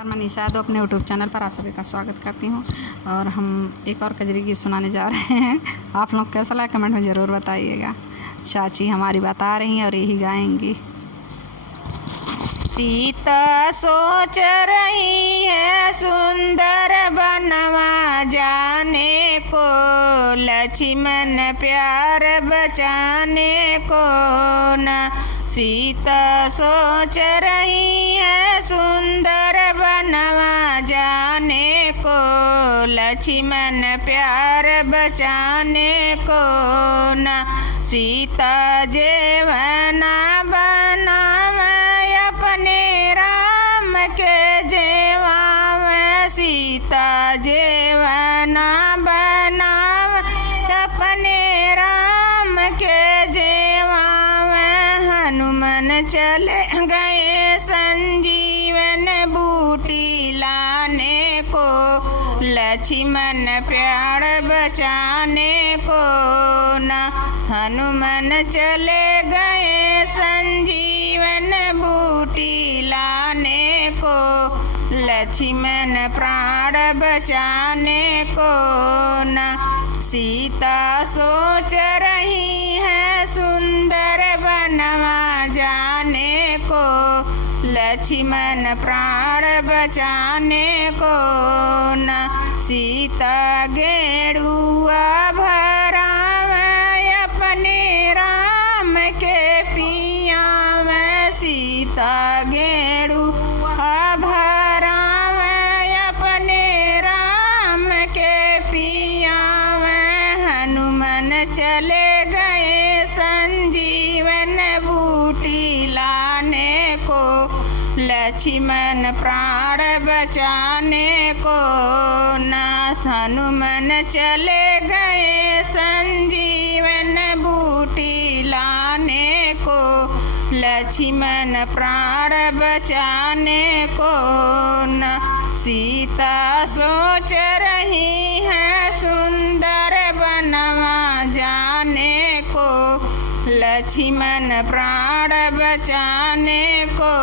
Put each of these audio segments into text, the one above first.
मैं निशा यादव अपने YouTube channel पर आप सभी का स्वागत करती हूँ। और हम एक और कजरी गीत सुनाने जा रहे हैं। आप लोग कैसा लगा कमेंट में ज़रूर बताइएगा। चाची हमारी बता रही हैं और यही गाएंगी। सीता सोच रही है सुंदर बनवा जाने को, लक्ष्मण प्यार बचाने को न। सीता सोच रही है सुंदर बनवा जाने को, लक्ष्मण प्यार बचाने को न। सीता जेवना बनावे अपने राम के जेवा, सीता जेवना बनावे अपने राम के जेवा। हनुमान चले गए संजीवन बूटी लाने को, लक्ष्मण प्यार बचाने को न। हनुमान चले गए संजीवन बूटी लाने को, लक्ष्मण प्राण बचाने को न। सीता सोच रही है सुंदर बनवा जाने को, लक्ष्मण प्राण बचाने को न। सीता गेरुआ भरावे अपने राम के पिया में, सीता गेरुआ भरावे अपने राम के पिया में। हनुमान चले गए संजीवन बूटी लाने को, लक्ष्मण प्राण बचाने को न। हनुमान चले गए संजीवन बूटी लाने को, लक्ष्मण प्राण बचाने को न। सीता सोच रही है सुंदर बनवा जाने को, लक्ष्मण प्राण बचाने को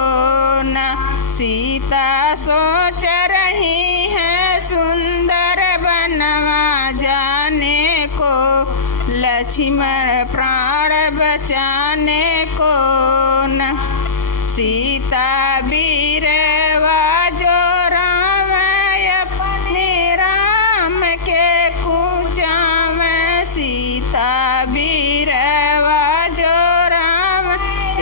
न। सीता सोच रही है सुंदर बनवा जाने को, लक्ष्मण प्राण बचाने को न। सीता बीरवा जो राम अपने राम के कूचा में, सीता बीरवा जो राम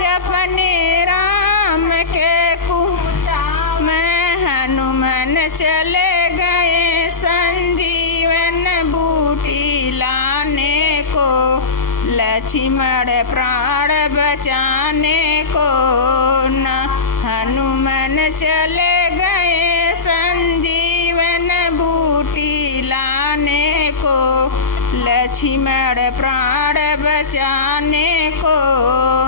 अपने राम के कूचा में। हनुमान चले गए संजीवन बूटी लाने को, लक्ष्मण प्राण बचाने को न। हनुमान चले गए संजीवन बूटी लाने को, लक्ष्मण प्राण बचाने को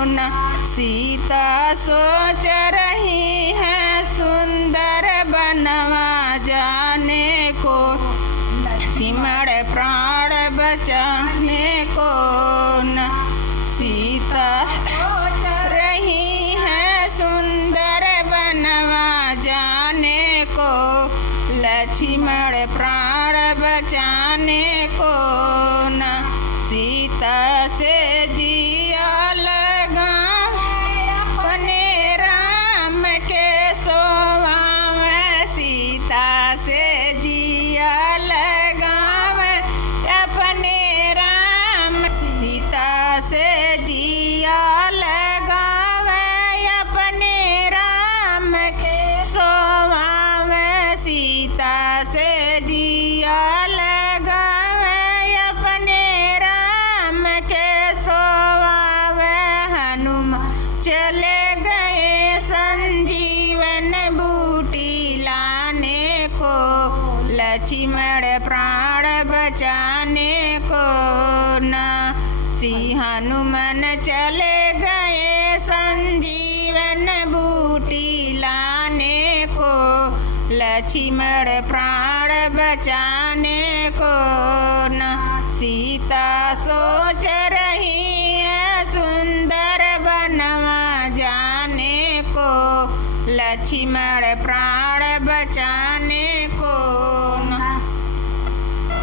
न। सीता सोच रही है सुंदर बनवा जाने को, लक्ष्मण प्राण बचाने को न। सीता सोच रही है सुंदर बनवा जाने को, लक्ष्मण प्राण बचाने को न। सीता से जिया लगा अपने राम के सोवा में, सीता से जिया लगा अपने राम। सीता से जिया लगावे अपने राम के सोवा में, सीता से जिया लगावे अपने राम के सोवा में। हनुमान चले गए संजीवन बूटी लाने को, लक्ष्मण प्राण बचाने को न। हनुमान चले गए संजीवन बूटी लाने को, लक्ष्मण प्राण बचाने को न। सीता सोच रही है सुंदर बनवा जाने को, लक्ष्मण प्राण बचाने को